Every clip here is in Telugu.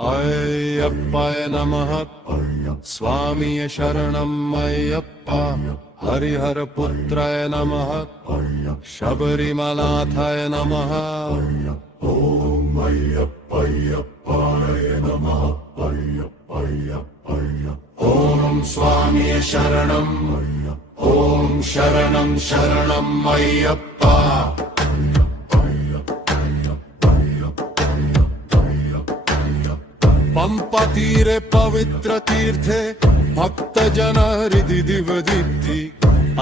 అయ్యప్పయ నమః. స్వామియ శరణం అయ్యప్ప. హరిహర పుత్రాయ నమః. శబరిమలాథాయ నమః. ఓం అయ్యప్పయ్యప్పాయ నమః. అయ్యప్పయ్యప్పయ్య. ఓం స్వామియ శరణం. ఓం శరణం శరణం అయ్యప్ప. पंपा तीरे पवित्र तीर्थे भक्त जन हृदि दिवदीप्ति.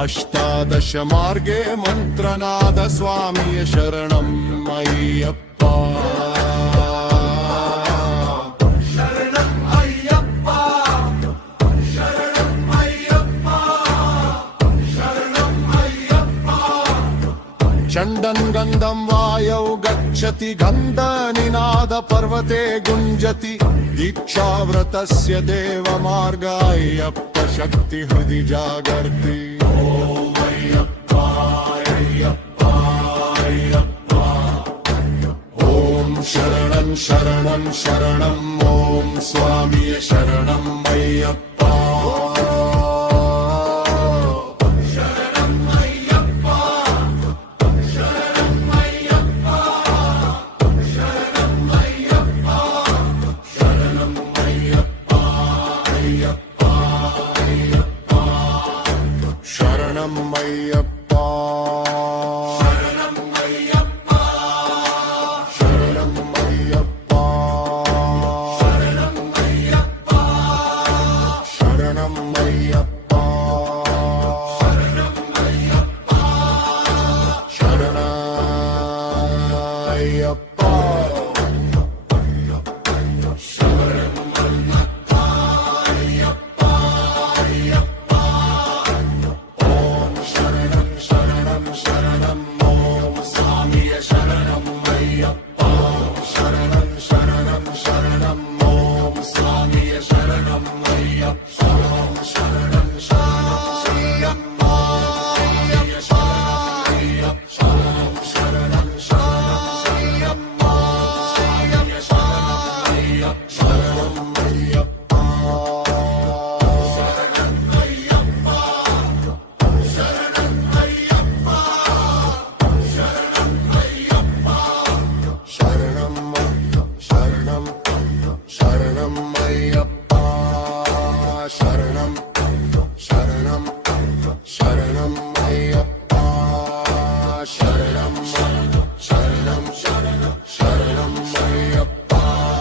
अष्टादश मार्गे मंत्रनाद स्वामी शरणं अय्यप्पा. శరణం అయ్యప్ప. శరణం అయ్యప్ప. శరణం అయ్యప్ప. चंदन गंधम वायौ गच्छति गंध निनाद पर्वते गुंजति. दीक्षाव्रतस्य देव मार्ग अय्यप्प शक्ति हृदि जागर्ति. ఓం అయ్యప్పయ్యప్ప. ओम शरणं शरणं शरणं ओम स्वामी शरणं अय्यप्पा. శరణం అయ్యప్ప. శరణం అయ్యప్ప. శరణం అయ్యప్ప. శరణం అయ్యప్ప. అయ్యప్ప అయ్యప్ప. शरणं अय्यप्पा. శరణం అయ్యప్ప. शरणं अय्यप्पा. శరణం అయ్యప్ప. शरणं अय्यप्पा. శరణం అయ్యప్ప. शरणायप्पा. ఓం శరణం శరణం శరణం ఓం స్వామియ శరణం అయ్యప్ప. శరణం శరణం శరణం ఓం స్వామియ శరణం అయ్యప్ప. శరణం శరణం అయ్యప్ప. స్వామియ శరణం అయ్యప్ప. శరణం శరణం అయ్యప్ప. స్వామియ శరణం అయ్యప్ప. शरणं अय्यप्पा. శరణం అయ్యప్ప. శరణం అయ్యప్ప. శరణం అయ్యప్ప. शरणं शरणं शरणं अय्यप्पा. शरणं शरणं शरणं अय्यप्पा.